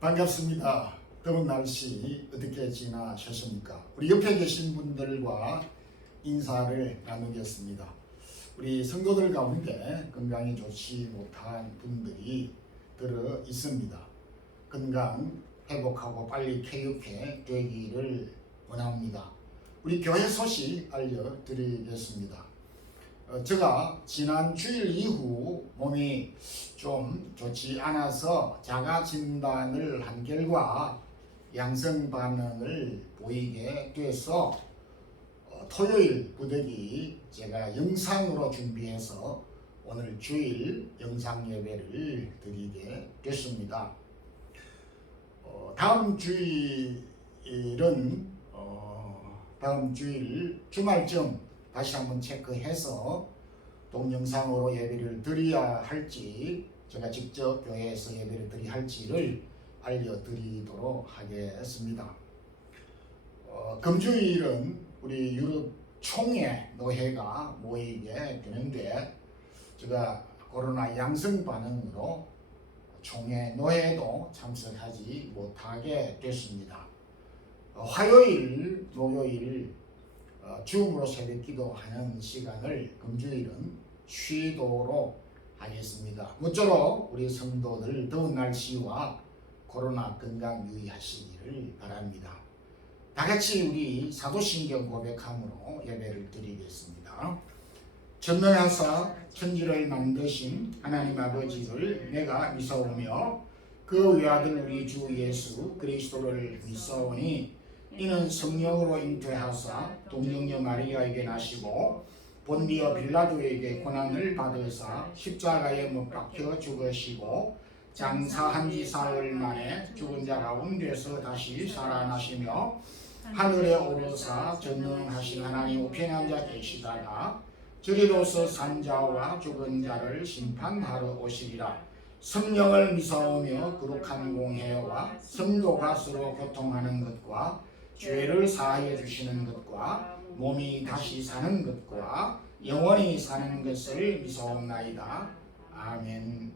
반갑습니다. 더운 날씨 어떻게 지나셨습니까? 우리 옆에 계신 분들과 인사를 나누겠습니다. 우리 성도들 가운데 건강이 좋지 못한 분들이 들어 있습니다. 건강 회복하고 빨리 쾌유케 되기를 원합니다. 우리 교회 소식 알려드리겠습니다. 제가 지난 주일 이후 몸이 좀 좋지 않아서 자가 진단을 한 결과 양성 반응을 보이게 돼서 토요일 부득이 제가 영상으로 준비해서 오늘 주일 영상 예배를 드리게 됐습니다. 다음 주일 주말쯤 다시 한번 체크해서 동영상으로 예배를 드려야 할지 제가 직접 교회에서 예배를 드려야 할지를 알려드리도록 하겠습니다. 금주일은 우리 유럽 총회 노회가 모이게 되는데 제가 코로나 양성 반응으로 총회 노회도 참석하지 못하게 됐습니다. 화요일, 목요일 줌으로 새벽 기도하는 시간을 금주일은 쉬도록 하겠습니다. 모쪼록 우리 성도들 더운 날씨와 코로나 건강 유의하시기를 바랍니다. 다같이 우리 사도신경 고백함으로 예배를 드리겠습니다. 전능하사 천지를 만드신 하나님 아버지를 내가 믿사오며 그 외아들 우리 주 예수 그리스도를 믿사오니 이는 성령으로 잉태하사 동정녀 마리아에게 나시고 본디어 빌라도에게 고난을 받으사 십자가에 못 박혀 죽으시고 장사한 지 사흘 만에 죽은 자 가운데서 다시 살아나시며 하늘에 오르사 전능하신 하나님 우편에 앉아 계시다가 저리로서 산자와 죽은 자를 심판하러 오시리라. 성령을 믿사오며 거룩한 공회와 성도가 서로 교통하는 것과 죄를 사하여 주시는 것과 몸이 다시 사는 것과 영원히 사는 것을 믿사옵나이다. 아멘.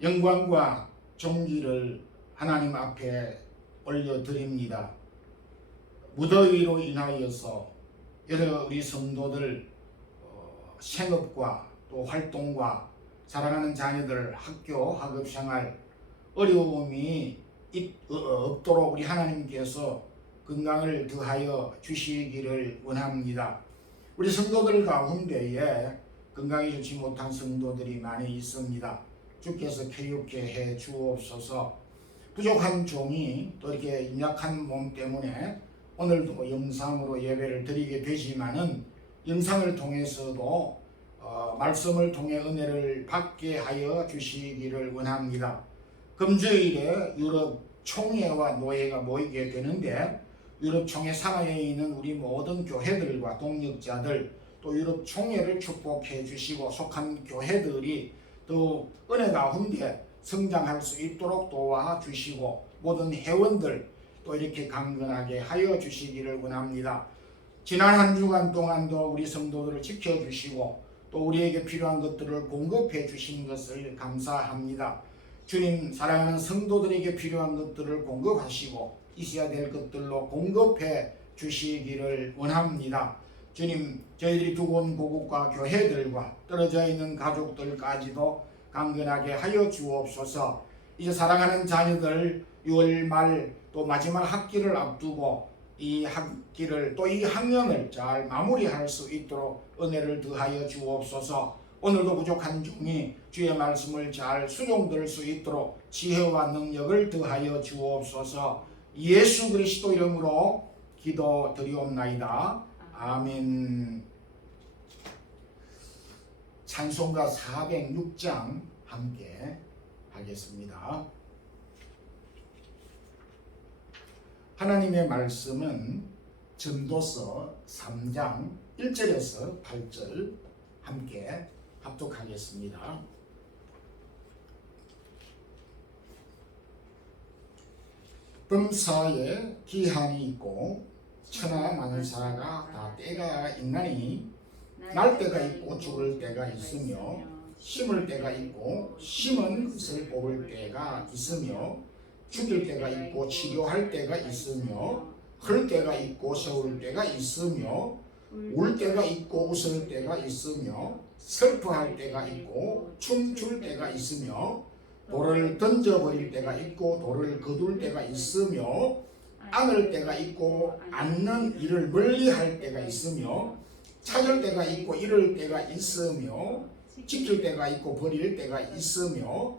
영광과 존귀를 하나님 앞에 올려드립니다. 무더위로 인하여서 여러 우리 성도들 생업과 또 활동과 사랑하는 자녀들 학교 학업생활 어려움이 없도록 우리 하나님께서 건강을 더하여 주시기를 원합니다. 우리 성도들 가운데에 건강이 좋지 못한 성도들이 많이 있습니다. 주께서 쾌유케 해 주옵소서. 부족한 종이 또 이렇게 약한 몸 때문에 오늘도 영상으로 예배를 드리게 되지만은 영상을 통해서도 말씀을 통해 은혜를 받게 하여 주시기를 원합니다. 금주일에 유럽 총회와 노회가 모이게 되는데 유럽 총회 산하에 있는 우리 모든 교회들과 동역자들 또 유럽 총회를 축복해 주시고 속한 교회들이 또 은혜 가운데 성장할 수 있도록 도와주시고 모든 회원들 또 이렇게 강건하게 하여 주시기를 원합니다. 지난 한 주간 동안도 우리 성도들을 지켜주시고 또 우리에게 필요한 것들을 공급해 주신 것을 감사합니다. 주님 사랑하는 성도들에게 필요한 것들을 공급하시고 있어야 될 것들로 공급해 주시기를 원합니다. 주님 저희들이 두고 온 고국과 교회들과 떨어져 있는 가족들까지도 강건하게 하여 주옵소서. 이제 사랑하는 자녀들 6월 말 또 마지막 학기를 앞두고 이 학기를 또 이 학년을 잘 마무리할 수 있도록 은혜를 더하여 주옵소서. 오늘도 부족한 종이 주의 말씀을 잘 수용될 수 있도록 지혜와 능력을 더하여 주옵소서. 예수 그리스도 이름으로 기도드리옵나이다. 아멘. 찬송가 406장 함께 하겠습니다. 하나님의 말씀은 전도서 3장 1절에서 8절 함께 합독하겠습니다. 범사에 기한이 있고 천하 만사가 다 때가 있나니 날 때가 있고 죽을 때가 있으며 심을 때가 있고 심은 것을 뽑을 때가 있으며 죽일 때가 있고 치료할 때가 있으며 흘 때가 있고 세울 때가 있으며 울 때가 있고 웃을 때가 있으며 슬퍼할 때가 있고 춤출 때가 있으며 돌을 던져버릴 때가 있고 돌을 거둘 때가 있으며 안을 때가 있고 앉는 일을 멀리할 때가 있으며 찾을 때가 있고 잃을 때가 있으며 지킬 때가 있고 버릴 때가 있으며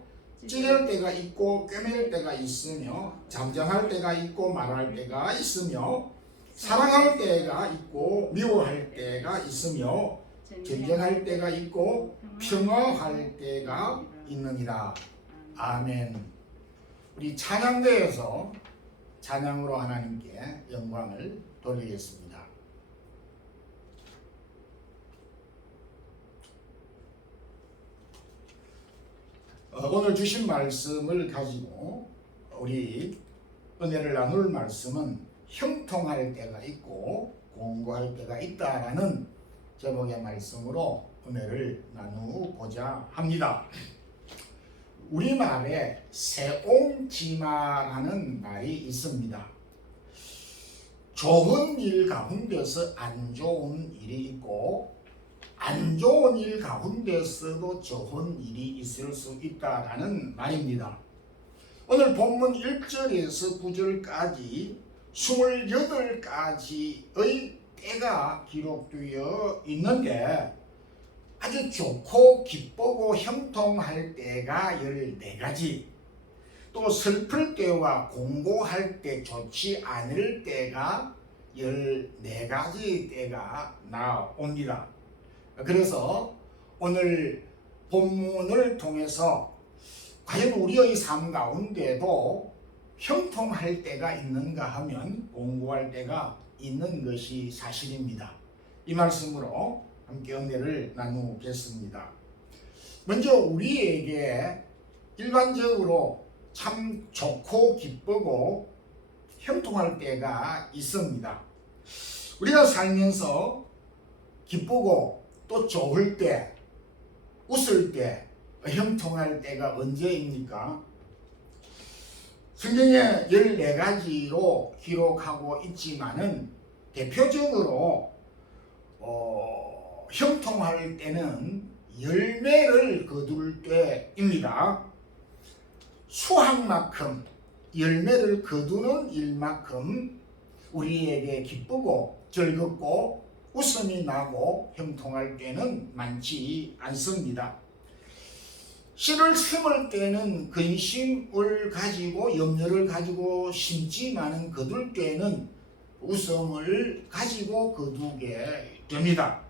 찌를 때가 있고 꿰맬 때가 있으며 잠잠할 때가 있고 말할 때가 있으며 사랑할 때가 있고 미워할 때가 있으며 전쟁할 때가 있고 평화할 때가 있느니라. 아멘. 우리 찬양대에서 찬양으로 하나님께 영광을 돌리겠습니다. 오늘 주신 말씀을 가지고 우리 은혜를 나눌 말씀은 형통할 때가 있고 공고할 때가 있다라는 제목의 말씀으로 은혜를 나누고자 합니다. 우리말에 세옹지마라는 말이 있습니다. 좋은 일 가운데서 안 좋은 일이 있고 안 좋은 일 가운데서도 좋은 일이 있을 수 있다라는 말입니다. 오늘 본문 1절에서 9절까지 28가지의 때가 기록되어 있는데 아주 좋고 기쁘고 형통할 때가 14가지, 또 슬플 때와 공고할 때 좋지 않을 때가 14가지 때가 나옵니다. 그래서 오늘 본문을 통해서 과연 우리의 삶 가운데도 형통할 때가 있는가 하면 공고할 때가 있는 것이 사실입니다. 이 말씀으로 함께 은혜를 나누겠습니다. 먼저 우리에게 일반적으로 참 좋고 기쁘고 형통할 때가 있습니다. 우리가 살면서 기쁘고 또 좋을 때, 웃을 때, 형통할 때가 언제입니까? 성경에 14가지로 기록하고 있지만은 대표적으로 형통할 때는 열매를 거둘 때입니다. 수확만큼 열매를 거두는 일만큼 우리에게 기쁘고 즐겁고 웃음이 나고 형통할 때는 많지 않습니다. 씨를 심을 때는 근심을 가지고 염려를 가지고 심지만은 거둘 때는 웃음을 가지고 거두게 됩니다.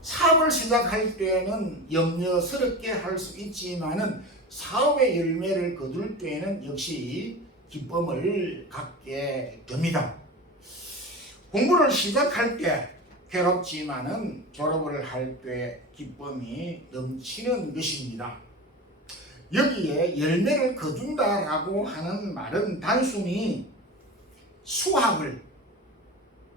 사업을 시작할 때는 염려스럽게 할 수 있지만은 사업의 열매를 거둘 때는 역시 기쁨을 갖게 됩니다. 공부를 시작할 때 괴롭지만은 졸업을 할 때 기쁨이 넘치는 것입니다. 여기에 열매를 거둔다라고 하는 말은 단순히 수확을,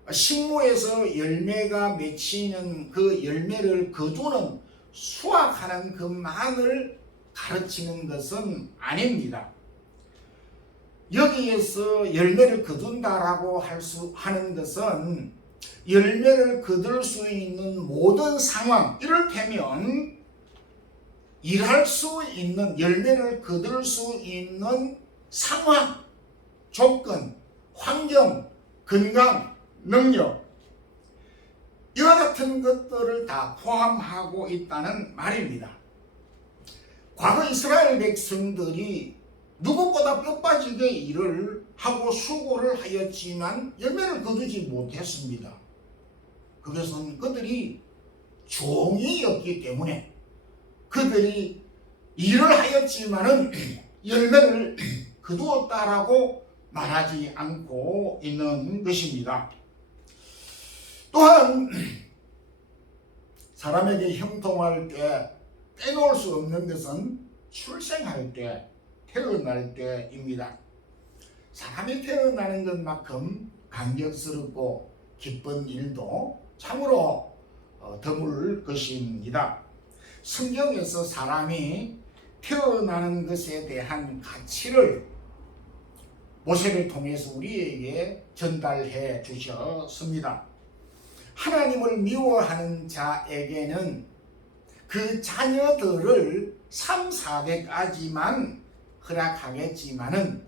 식물에서 열매가 맺히는 그 열매를 거두는 수확하는 것만을 가르치는 것은 아닙니다. 여기에서 열매를 거둔다라고 하는 것은 열매를 거둘 수 있는 모든 상황, 이를테면 일할 수 있는, 열매를 거둘 수 있는 상황, 조건, 환경, 건강, 능력, 이와 같은 것들을 다 포함하고 있다는 말입니다. 과거 이스라엘 백성들이 누구보다 뼈빠지게 일을 하고 수고를 하였지만 열매를 거두지 못했습니다. 그것은 그들이 종이었기 때문에 그들이 일을 하였지만은 열매를 거두었다라고 말하지 않고 있는 것입니다. 또한 사람에게 형통할 때 빼놓을 수 없는 것은 출생할 때, 태어날 때입니다. 사람이 태어나는 것만큼 감격스럽고 기쁜 일도 참으로 드물 것입니다. 성경에서 사람이 태어나는 것에 대한 가치를 모세를 통해서 우리에게 전달해 주셨습니다. 하나님을 미워하는 자에게는 그 자녀들을 3, 4대까지만 허락하겠지만은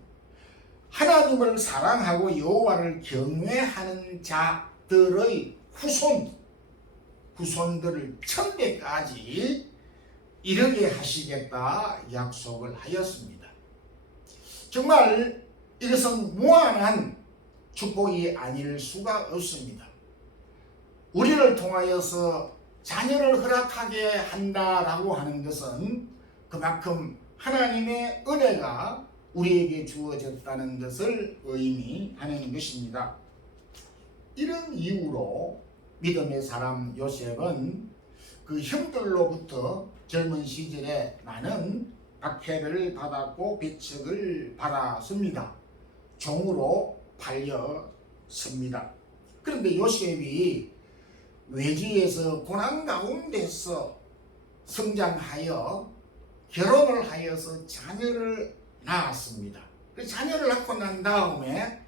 하나님을 사랑하고 여호와를 경외하는 자들의 후손들을 1000대까지 이르게 하시겠다 약속을 하였습니다. 정말 이것은 무한한 축복이 아닐 수가 없습니다. 우리를 통하여서 자녀를 허락하게 한다라고 하는 것은 그만큼 하나님의 은혜가 우리에게 주어졌다는 것을 의미하는 것입니다. 이런 이유로 믿음의 사람 요셉은 그 형들로부터 젊은 시절에 많은 박해를 받았고 배척을 받았습니다. 종으로 팔렸습니다. 그런데 요셉이 외지에서 고난 가운데서 성장하여 결혼을 하여서 자녀를 낳았습니다. 그 자녀를 낳고 난 다음에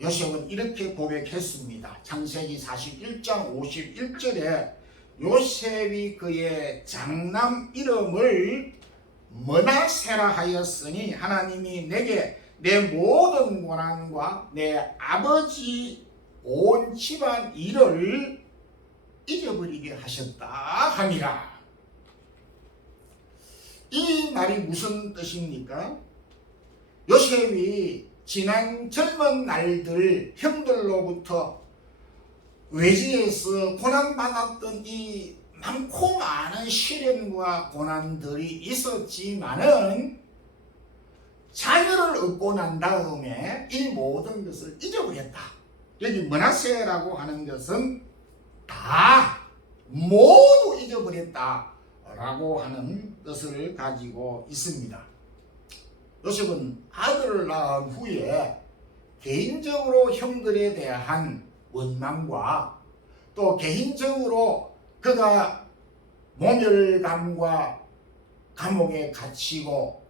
요셉은 이렇게 고백했습니다. 창세기 41장 51절에 요셉이 그의 장남 이름을 므낫세라 하였으니 하나님이 내게 내 모든 고난과 내 아버지 온 집안 일을 잊어버리게 하셨다 함이라. 이 말이 무슨 뜻입니까? 요셉이 지난 젊은 날들 형들로부터 외지에서 고난받았던 이 많고 많은 시련과 고난들이 있었지만은 자녀를 얻고 난 다음에 이 모든 것을 잊어버렸다. 여기 므낫세라고 하는 것은 다 모두 잊어버렸다 라고 하는 뜻을 가지고 있습니다. 요셉은 아들을 낳은 후에 개인적으로 형들에 대한 원망과 또 개인적으로 그가 모멸감과 감옥에 갇히고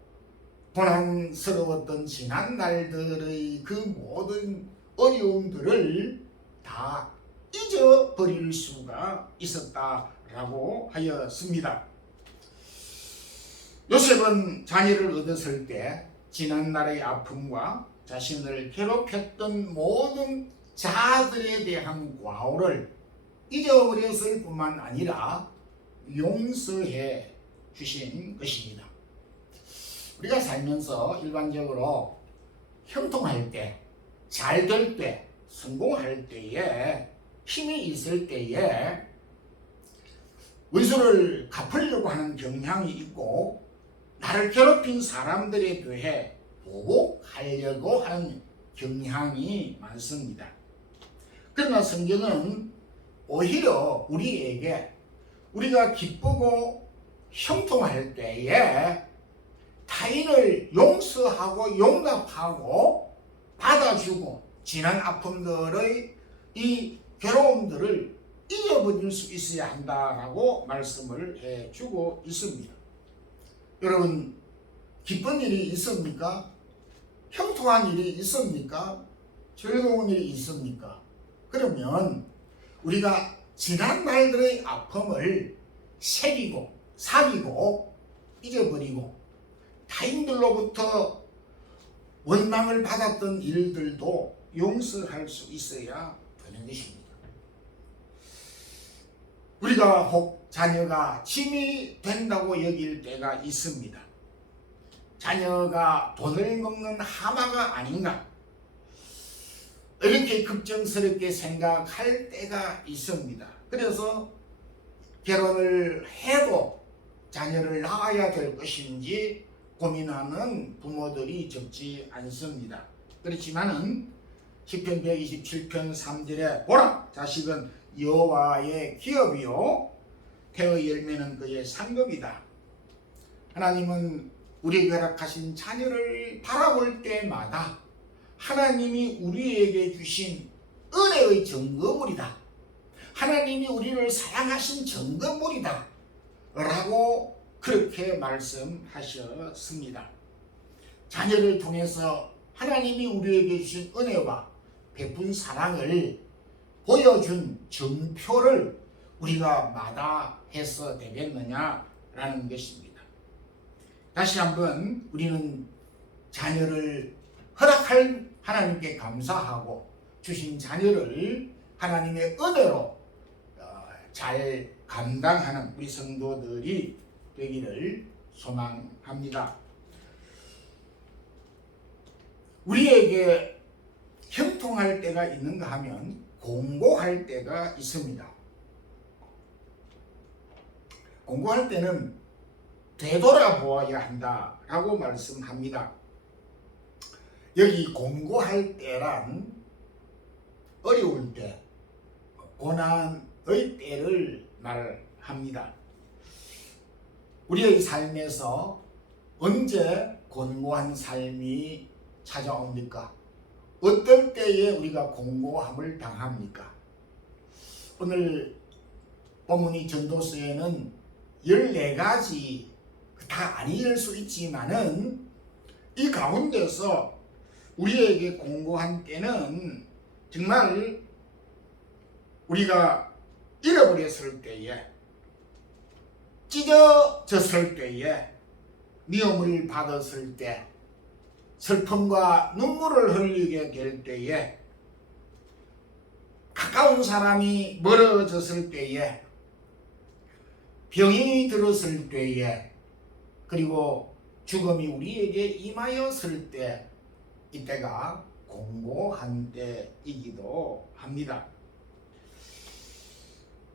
고난스러웠던 지난 날들의 그 모든 어려움들을 다 잊어버릴 수가 있었다라고 하였습니다. 요셉은 자녀를 얻었을 때 지난날의 아픔과 자신을 괴롭혔던 모든 자들에 대한 과오를 잊어버렸을 뿐만 아니라 용서해 주신 것입니다. 우리가 살면서 일반적으로 형통할 때, 잘 될 때, 성공할 때에, 힘이 있을 때에 원수를 갚으려고 하는 경향이 있고 나를 괴롭힌 사람들에 대해 보복하려고 하는 경향이 많습니다. 그러나 성경은 오히려 우리에게 우리가 기쁘고 형통할 때에 타인을 용서하고 용납하고 받아주고 지난 아픔들의 이 괴로움들을 잊어버릴 수 있어야 한다라고 말씀을 해주고 있습니다. 여러분, 기쁜 일이 있습니까? 형통한 일이 있습니까? 즐거운 일이 있습니까? 그러면 우리가 지난 날들의 아픔을 새기고 사귀고 잊어버리고 타인들로부터 원망을 받았던 일들도 용서할 수 있어야 되는 것입니다. 우리가 혹 자녀가 짐이 된다고 여길 때가 있습니다. 자녀가 돈을 먹는 하마가 아닌가 이렇게 걱정스럽게 생각할 때가 있습니다. 그래서 결혼을 해도 자녀를 낳아야 될 것인지 고민하는 부모들이 적지 않습니다. 그렇지만은 시편 127편 3절에 보라, 자식은 여호와의 기업이요 태의 열매는 그의 상급이다. 하나님은 우리에게 허락하신 자녀를 바라볼 때마다 하나님이 우리에게 주신 은혜의 증거물이다. 하나님이 우리를 사랑하신 증거물이다 라고 그렇게 말씀하셨습니다. 자녀를 통해서 하나님이 우리에게 주신 은혜와 베푼 사랑을 보여준 증표를 우리가 마다해서 되겠느냐라는 것입니다. 다시 한번 우리는 자녀를 허락할 하나님께 감사하고 주신 자녀를 하나님의 은혜로 잘 감당하는 우리 성도들이 되기를 소망합니다. 우리에게 형통할 때가 있는가 하면 공고할 때가 있습니다. 공고할 때는 되돌아보아야 한다라고 말씀합니다. 여기 공고할 때란 어려울 때, 고난의 때를 말합니다. 우리의 삶에서 언제 공고한 삶이 찾아옵니까? 어떨 때에 우리가 공고함을 당합니까? 오늘 본문이 전도서에는 14가지 다 아닐 수 있지만은 이 가운데서 우리에게 공고한 때는 정말 우리가 잃어버렸을 때에, 찢어졌을 때에, 미움을 받았을 때, 슬픔과 눈물을 흘리게 될 때에, 가까운 사람이 멀어졌을 때에, 병이 들었을 때에, 그리고 죽음이 우리에게 임하였을 때, 이때가 공고한 때이기도 합니다.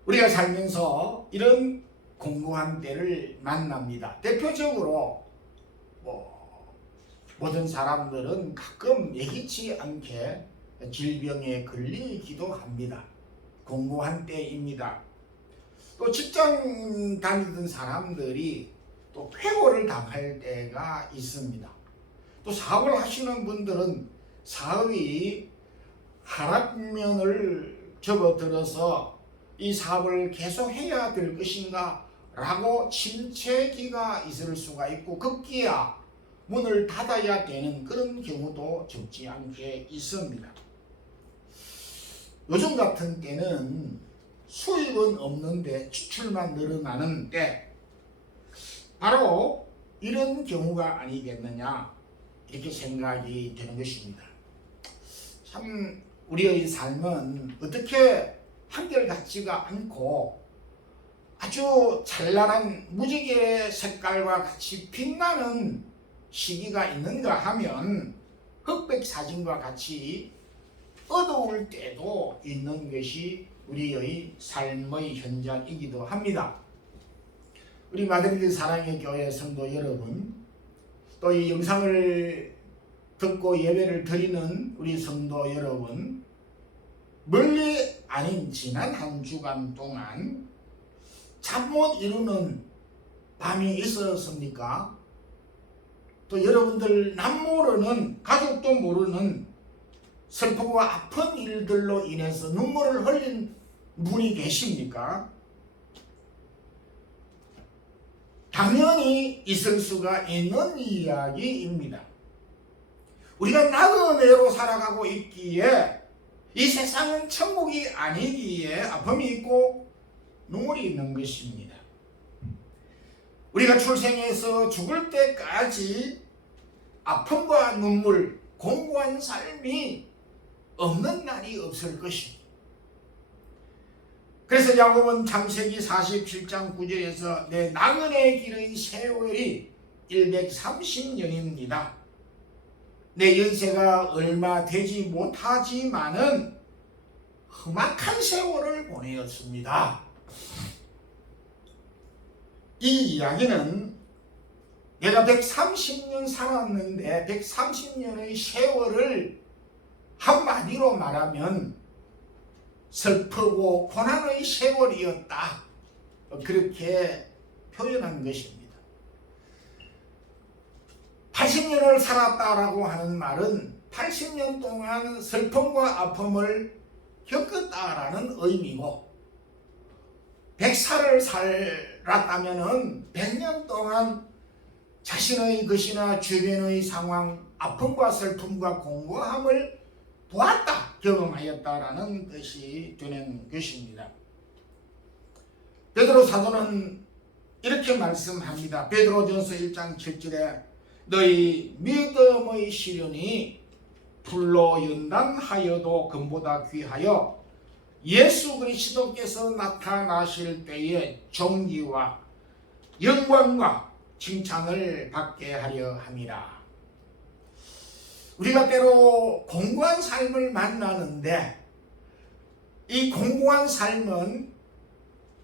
우리가 살면서 이런 공고한 때를 만납니다. 대표적으로 모든 사람들은 가끔 예기치 않게 질병에 걸리기도 합니다. 공고한 때입니다. 또 직장 다니던 사람들이 또 폐고를 당할 때가 있습니다. 또 사업을 하시는 분들은 사업이 하락면을 접어들어서 이 사업을 계속해야 될 것인가 라고 침체기가 있을 수가 있고, 급기야 문을 닫아야 되는 그런 경우도 적지 않게 있습니다. 요즘 같은 때는 수입은 없는데 지출만 늘어나는 때, 바로 이런 경우가 아니겠느냐 이렇게 생각이 되는 것입니다. 참 우리의 삶은 어떻게 한결같지가 않고 아주 찬란한 무지개 색깔과 같이 빛나는 시기가 있는가 하면 흑백 사진과 같이 어두울 때도 있는 것이 우리의 삶의 현장이기도 합니다. 우리 마드리드 사랑의 교회 성도 여러분, 또 이 영상을 듣고 예배를 드리는 우리 성도 여러분, 멀리 아닌 지난 한 주간 동안 잠 못 이루는 밤이 있었습니까? 또 여러분들 남모르는, 가족도 모르는 슬픔과 아픈 일들로 인해서 눈물을 흘린 분이 계십니까? 당연히 있을 수가 있는 이야기입니다. 우리가 나그네로 살아가고 있기에, 이 세상은 천국이 아니기에 아픔이 있고 눈물이 있는 것입니다. 우리가 출생해서 죽을 때까지 아픔과 눈물, 공고한 삶이 없는 날이 없을 것입니다. 그래서 야곱은 창세기 47장 9절에서 내 나그네의 길의 세월이 130년입니다. 내 연세가 얼마 되지 못하지만은 험악한 세월을 보내었습니다. 이 이야기는 내가 130년 살았는데 130년의 세월을 한마디로 말하면 슬프고 고난의 세월이었다, 그렇게 표현한 것입니다. 80년을 살았다라고 하는 말은 80년 동안 슬픔과 아픔을 겪었다라는 의미고, 100살을 살 낳았다면은 100년 동안 자신의 것이나 주변의 상황, 아픔과 슬픔과 공고함을 보았다, 경험하였다라는 뜻이 되는 것입니다. 베드로 사도는 이렇게 말씀합니다. 베드로전서 1장 7절에 너희 믿음의 시련이 불로 연단하여도 금보다 귀하여 예수 그리스도께서 나타나실 때에 존귀와 영광과 칭찬을 받게 하려 함이라. 우리가 때로 공고한 삶을 만나는데 이 공고한 삶은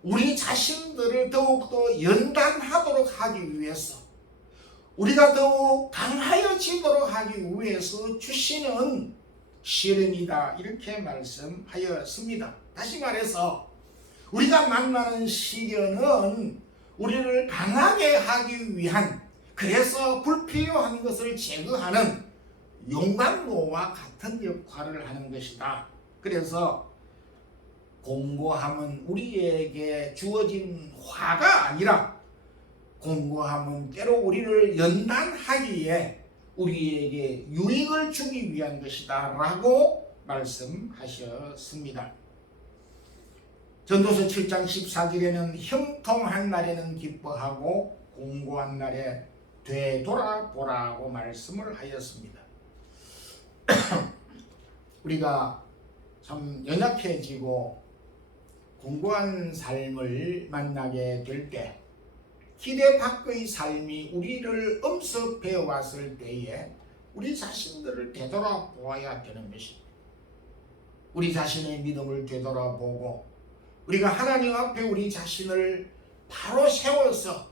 우리 자신들을 더욱더 연단하도록 하기 위해서, 우리가 더욱 강하여지도록 하기 위해서 주시는 시련이다, 이렇게 말씀하였습니다. 다시 말해서 우리가 만나는 시련은 우리를 강하게 하기 위한, 그래서 불필요한 것을 제거하는 용광로와 같은 역할을 하는 것이다. 그래서 공고함은 우리에게 주어진 화가 아니라, 공고함은 때로 우리를 연단하기에 우리에게 유익을 주기 위한 것이다 라고 말씀하셨습니다. 전도서 7장 14절에는 형통한 날에는 기뻐하고 공고한 날에 되돌아보라고 말씀을 하였습니다. 우리가 참 연약해지고 공고한 삶을 만나게 될 때, 기대 밖의 삶이 우리를 엄습해 왔을 때에 우리 자신들을 되돌아보아야 되는 것입니다. 우리 자신의 믿음을 되돌아보고 우리가 하나님 앞에 우리 자신을 바로 세워서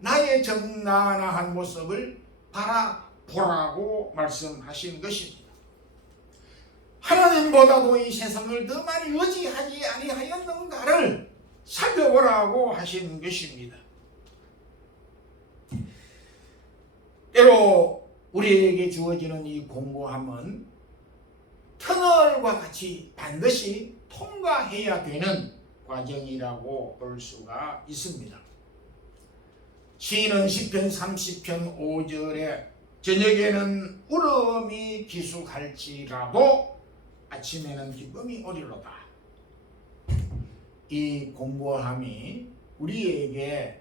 나의 정나나한 모습을 바라보라고 말씀하신 것입니다. 하나님보다도 이 세상을 더 많이 의지하지 아니하였는가를 살펴보라고 하시는 것입니다. 때로 우리에게 주어지는 이 공고함은 터널과 같이 반드시 통과해야 되는 과정이라고 볼 수가 있습니다. 시인은 시편 30편 5절에 저녁에는 울음이 기숙할지라도 아침에는 기쁨이 오리로다. 이 공고함이 우리에게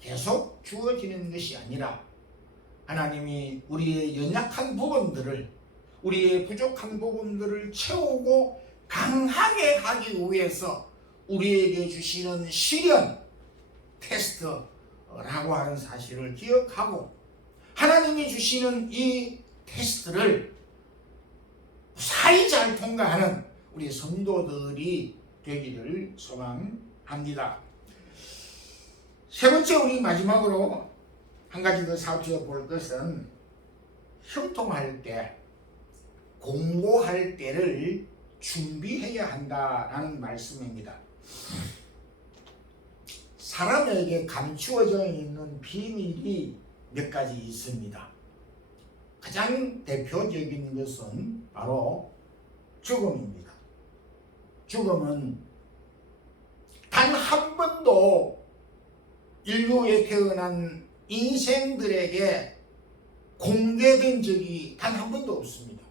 계속 주어지는 것이 아니라 하나님이 우리의 연약한 부분들을, 우리의 부족한 부분들을 채우고 강하게 하기 위해서 우리에게 주시는 시련, 테스트라고 하는 사실을 기억하고, 하나님이 주시는 이 테스트를 무사히 잘 통과하는 우리 성도들이 되기를 소망합니다. 세 번째, 우리 마지막으로 한 가지 더 살펴볼 것은 형통할 때, 공고할 때를 준비해야 한다라는 말씀입니다. 사람에게 감추어져 있는 비밀이 몇 가지 있습니다. 가장 대표적인 것은 바로 죽음입니다. 죽음은 단 한 번도 인류에 태어난 인생들에게 공개된 적이 단 한 번도 없습니다.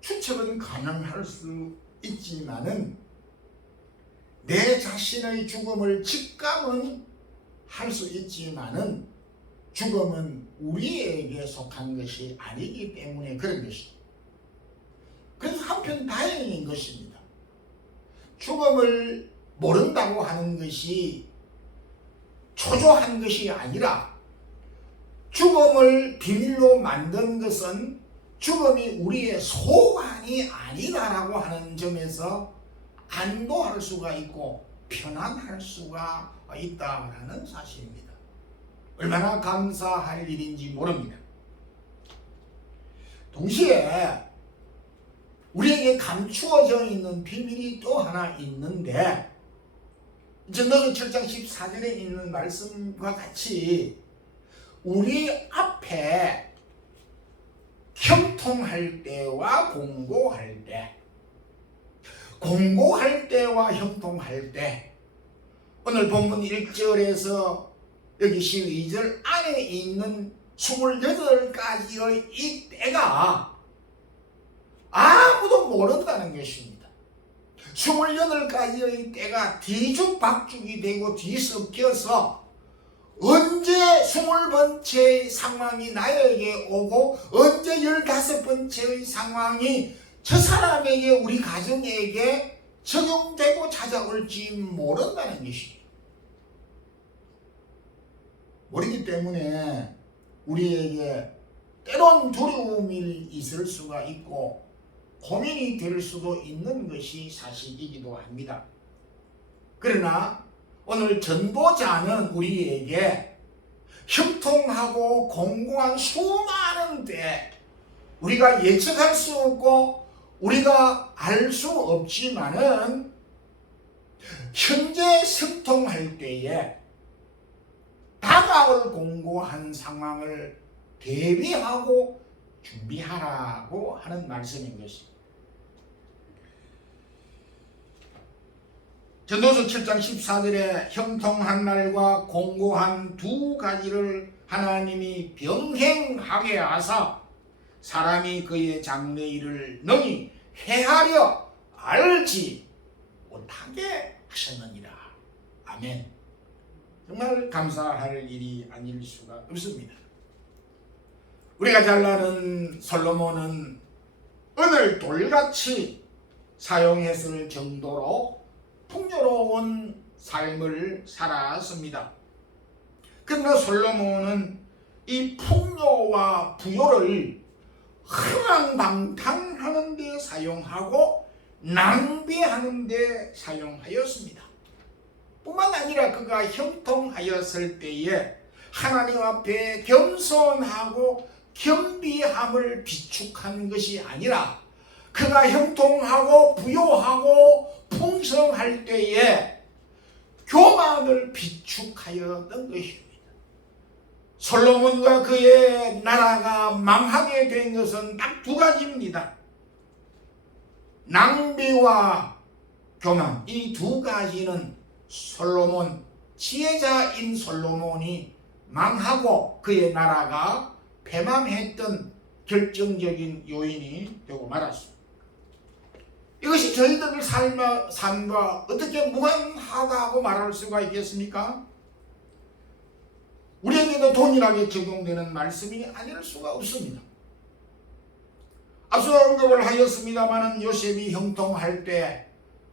추측은 가능할 수 있지만은 내 자신의 죽음을 직감은 할 수 있지만은 죽음은 우리에게 속한 것이 아니기 때문에 그런 것이죠. 그래서 한편 다행인 것입니다. 죽음을 모른다고 하는 것이 초조한 것이 아니라, 죽음을 비밀로 만든 것은 죽음이 우리의 소관이 아니다라고 하는 점에서 안도할 수가 있고 편안할 수가 있다라는 사실입니다. 얼마나 감사할 일인지 모릅니다. 동시에 우리에게 감추어져 있는 비밀이 또 하나 있는데, 전도서 7장 14절에 있는 말씀과 같이 우리 앞에 형통할 때와 공고할 때, 공고할 때와 형통할 때, 오늘 본문 1절에서 여기 12절 안에 있는 28가지의 이 때가 아무도 모른다는 것입니다. 28가지의 때가 뒤죽박죽이 되고 뒤섞여서 언제 20번째의 상황이 나에게 오고 언제 15번째의 상황이 저 사람에게, 우리 가정에게 적용되고 찾아올지 모른다는 것입니다. 모르기 때문에 우리에게 때론 두려움이 있을 수가 있고 고민이 될 수도 있는 것이 사실이기도 합니다. 그러나 오늘 전도자는 우리에게 형통하고 공고한 수많은 때, 우리가 예측할 수 없고 우리가 알 수 없지만은 현재 형통할 때에 다가올 공고한 상황을 대비하고 준비하라고 하는 말씀인 것입니다. 전도서 7장 14절에 형통한 날과 공고한 두 가지를 하나님이 병행하게 하사 사람이 그의 장래일을 능히 헤아려 알지 못하게 하셨느니라. 아멘. 정말 감사할 일이 아닐 수가 없습니다. 우리가 잘 아는 솔로몬은 은을 돌같이 사용했을 정도로 풍요로운 삶을 살았습니다. 그러나 솔로몬은 이 풍요와 부요를 허랑방탕하는 데 사용하고 낭비하는 데 사용하였습니다. 뿐만 아니라 그가 형통하였을 때에 하나님 앞에 겸손하고 겸비함을 비축한 것이 아니라 그가 형통하고 부요하고 풍성할 때에 교만을 비축하였던 것입니다. 솔로몬과 그의 나라가 망하게 된 것은 딱 두 가지입니다. 낭비와 교만, 이 두 가지는 솔로몬, 지혜자인 솔로몬이 망하고 그의 나라가 패망했던 결정적인 요인이 되고 말았습니다. 이것이 저희들 삶과 어떻게 무관하다고 말할 수가 있겠습니까? 우리에게도 동일하게 적용되는 말씀이 아닐 수가 없습니다. 앞서 언급을 하였습니다마는 요셉이 형통할 때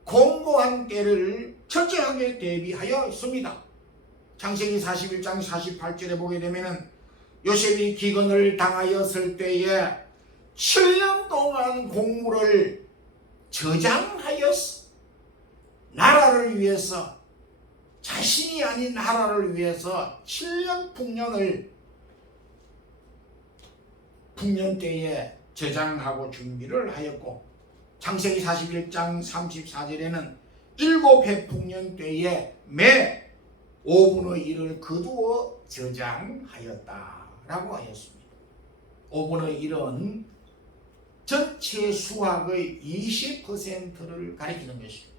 공고한 때를 철저하게 대비하였습니다. 창세기 41장 48절에 보게 되면은 요셉이 기근을 당하였을 때에 7년 동안 곡물을 저장하였어. 나라를 위해서, 자신이 아닌 나라를 위해서 7년 풍년 때에 저장하고 준비를 하였고, 창세기 41장 34절에는 7해 풍년 때에 매 5분의 1을 거두어 저장하였다라고 하였습니다. 5분의 1은 전체 수확의 20%를 가리키는 것입니다.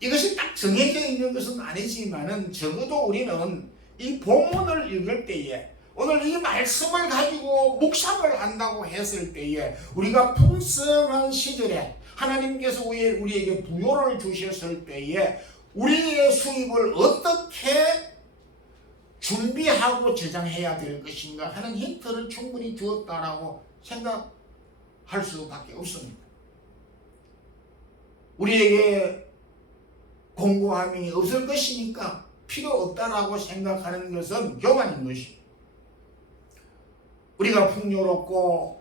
이것이 딱 정해져 있는 것은 아니지만은 적어도 우리는 이 본문을 읽을 때에, 오늘 이 말씀을 가지고 묵상을 한다고 했을 때에, 우리가 풍성한 시절에 하나님께서 우리에게 부요를 주셨을 때에 우리의 수입을 어떻게 준비하고 저장해야 될 것인가 하는 힌트를 충분히 주었다라고 생각할 수밖에 없습니다. 우리에게 공고함이 없을 것이니까 필요 없다라고 생각하는 것은 교만인 것입니다. 우리가 풍요롭고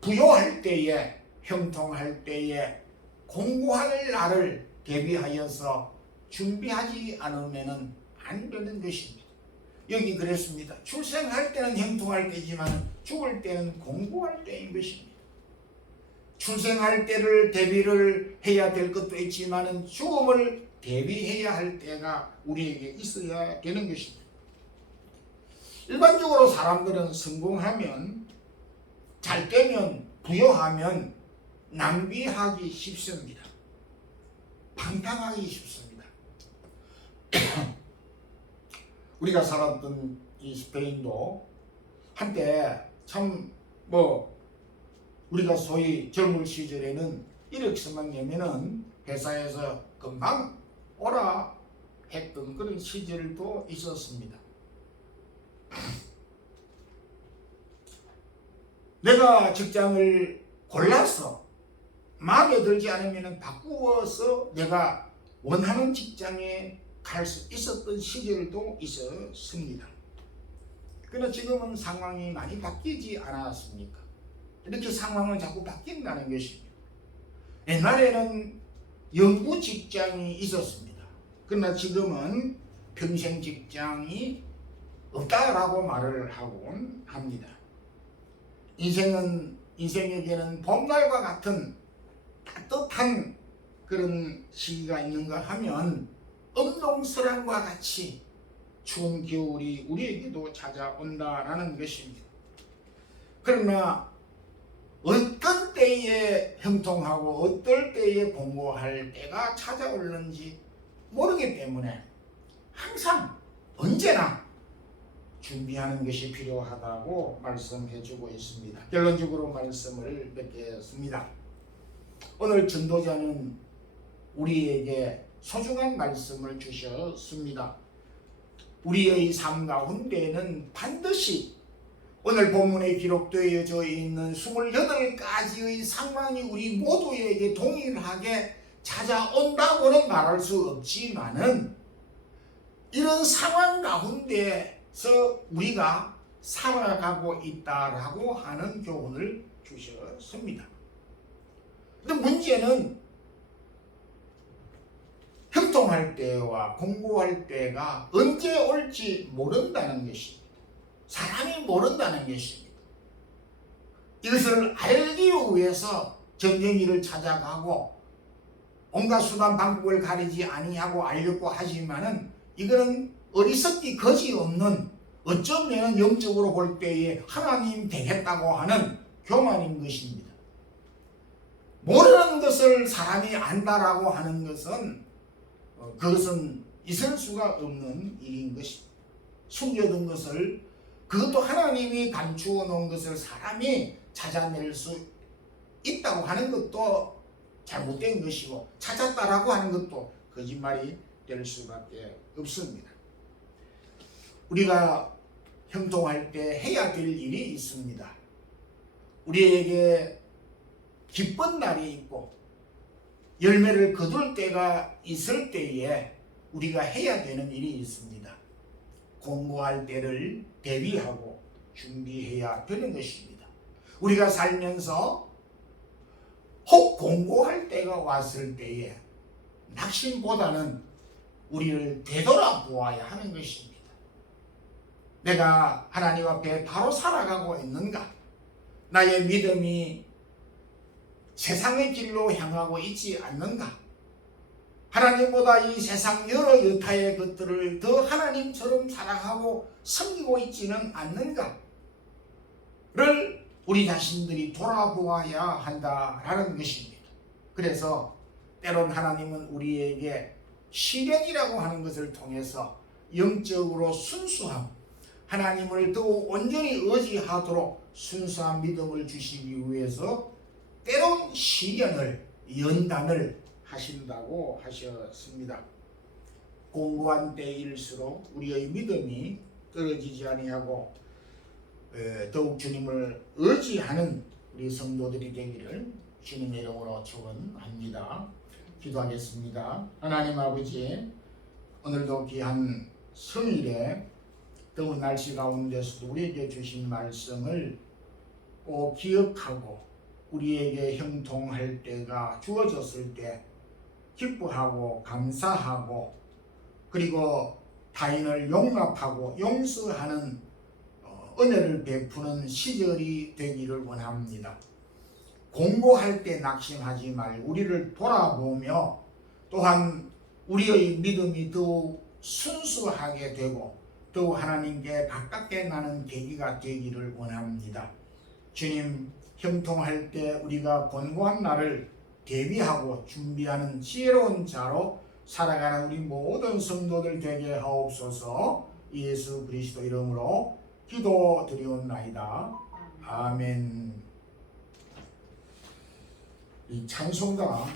부요할 때에, 형통할 때에 공고할 날을 대비하여서 준비하지 않으면 안 되는 것입니다. 여기 그랬습니다. 출생할 때는 형통할 때지만 죽을 때는 공고할 때인 것입니다. 출생할 때를 대비를 해야 될 것도 있지만 죽음을 대비해야 할 때가 우리에게 있어야 되는 것입니다. 일반적으로 사람들은 성공하면, 잘 되면, 부여하면 낭비하기 쉽습니다. 방탕하기 쉽습니다. 우리가 살았던 이 스페인도 한때 참 우리가 소위 젊은 시절에는 이력서만 내면은 회사에서 금방 오라 했던 그런 시절도 있었습니다. 내가 직장을 골라서 마음에 들지 않으면 바꾸어서 내가 원하는 직장에 갈 수 있었던 시절도 있었습니다. 그러나 지금은 상황이 많이 바뀌지 않았습니까? 이렇게 상황은 자꾸 바뀐다는 것입니다. 옛날에는 영구 직장이 있었습니다. 그러나 지금은 평생 직장이 없다라고 말을 하곤 합니다. 인생에게는 봄날과 같은 따뜻한 그런 시기가 있는가 하면 엄동설한과 같이 추운 겨울이 우리에게도 찾아온다라는 것입니다. 그러나 어떤 때에 형통하고 어떨 때에 공고할 때가 찾아오는지 모르기 때문에 항상 언제나 준비하는 것이 필요하다고 말씀해주고 있습니다. 결론적으로 말씀을 맺겠습니다. 오늘 전도자는 우리에게 소중한 말씀을 주셨습니다. 우리의 삶 가운데에는 반드시 오늘 본문에 기록되어져 있는 28가지의 상황이 우리 모두에게 동일하게 찾아온다고는 말할 수 없지만은 이런 상황 가운데서 우리가 살아가고 있다라고 하는 교훈을 주셨습니다. 근데 문제는 형통할 때와 공고할 때가 언제 올지 모른다는 것입니다. 사람이 모른다는 것입니다. 이것을 알기 위해서 전쟁이를 찾아가고 온갖 수단 방법을 가리지 아니하고 알려고 하지만은 이거는 어리석기 거지없는 어쩌면 영적으로 볼 때에 하나님 되겠다고 하는 교만인 것입니다. 모르는 것을 사람이 안다라고 하는 것은 그것은 있을 수가 없는 일인 것입니다. 숨겨둔 것을 그것도 하나님이 감추어 놓은 것을 사람이 찾아낼 수 있다고 하는 것도 잘못된 것이고 찾았다라고 하는 것도 거짓말이 될 수밖에 없습니다. 우리가 형통할 때 해야 될 일이 있습니다. 우리에게 기쁜 날이 있고 열매를 거둘 때가 있을 때에 우리가 해야 되는 일이 있습니다. 공고할 때를 대비하고 준비해야 되는 것입니다. 우리가 살면서 혹 공고할 때가 왔을 때에 낙심보다는 우리를 되돌아보아야 하는 것입니다. 내가 하나님 앞에 바로 살아가고 있는가? 나의 믿음이 세상의 길로 향하고 있지 않는가? 하나님보다 이 세상 여러 여타의 것들을 더 하나님처럼 사랑하고 섬기고 있지는 않는가를 우리 자신들이 돌아보아야 한다라는 것입니다. 그래서 때론 하나님은 우리에게 시련이라고 하는 것을 통해서 영적으로 순수함, 하나님을 더욱 온전히 의지하도록 순수한 믿음을 주시기 위해서 때론 시련을, 연단을 하신다고 하셨습니다. 공고한 때일수록 우리의 믿음이 떨어지지 아니하고 더욱 주님을 의지하는 우리 성도들이 되기를 주님의 이름으로 축원합니다. 기도하겠습니다. 하나님 아버지, 오늘도 귀한 성일에 더운 날씨 가운데서도 우리에게 주신 말씀을 꼭 기억하고 우리에게 형통할 때가 주어졌을 때 기뻐하고 감사하고 그리고 타인을 용납하고 용서하는 은혜를 베푸는 시절이 되기를 원합니다. 공고할 때 낙심하지 말고 우리를 돌아보며 또한 우리의 믿음이 더욱 순수하게 되고 더욱 하나님께 가깝게 나는 계기가 되기를 원합니다. 주님, 형통할 때 우리가 곤고한 날을 대비하고 준비하는 지혜로운 자로 살아가는 우리 모든 성도들 되게 하옵소서. 예수 그리스도 이름으로 기도드리옵나이다. 아멘. 이 찬송가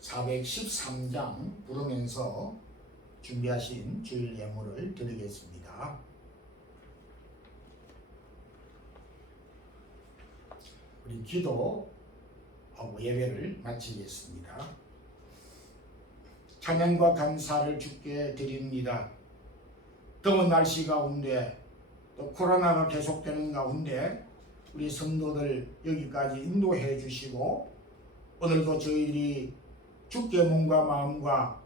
413장 부르면서 준비하신 주일 예물을 드리겠습니다. 우리 기도하고 예배를 마치겠습니다. 찬양과 감사를 주께 드립니다. 더운 날씨 가운데 또 코로나가 계속되는 가운데 우리 성도들 여기까지 인도해 주시고 오늘도 저희들이 주께 몸과 마음과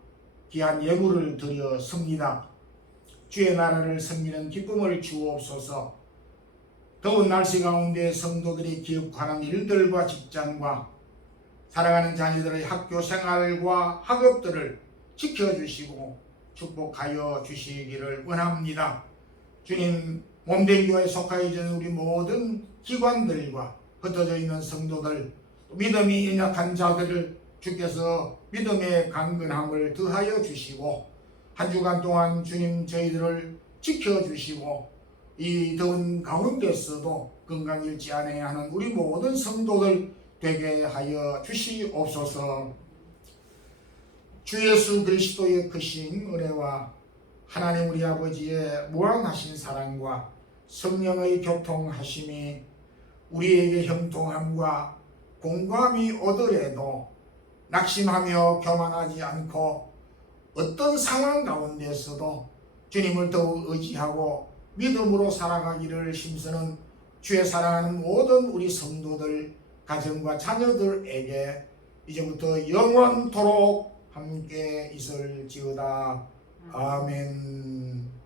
귀한 예물을 드려 섭니다. 주의 나라를 섬기는 기쁨을 주옵소서. 더운 날씨 가운데 성도들이 기억하는 일들과 직장과 사랑하는 자녀들의 학교 생활과 학업들을 지켜주시고 축복하여 주시기를 원합니다. 주님, 몸된 교회에 속하여 있는 우리 모든 기관들과 흩어져 있는 성도들, 믿음이 연약한 자들을 주께서 믿음의 강건함을 더하여 주시고 한 주간 동안 주님 저희들을 지켜주시고 이 더운 가운데서도 건강 잃지 않아야 하는 우리 모든 성도들 되게 하여 주시옵소서. 주 예수 그리스도의 크신 은혜와 하나님 우리 아버지의 무한하신 사랑과 성령의 교통하심이 우리에게 형통함과 공감이 오더라도 낙심하며 교만하지 않고 어떤 상황 가운데서도 주님을 더욱 의지하고 믿음으로 살아가기를 힘쓰는 주의 사랑하는 모든 우리 성도들, 가정과 자녀들에게 이제부터 영원토록 함께 있을지어다. 아멘.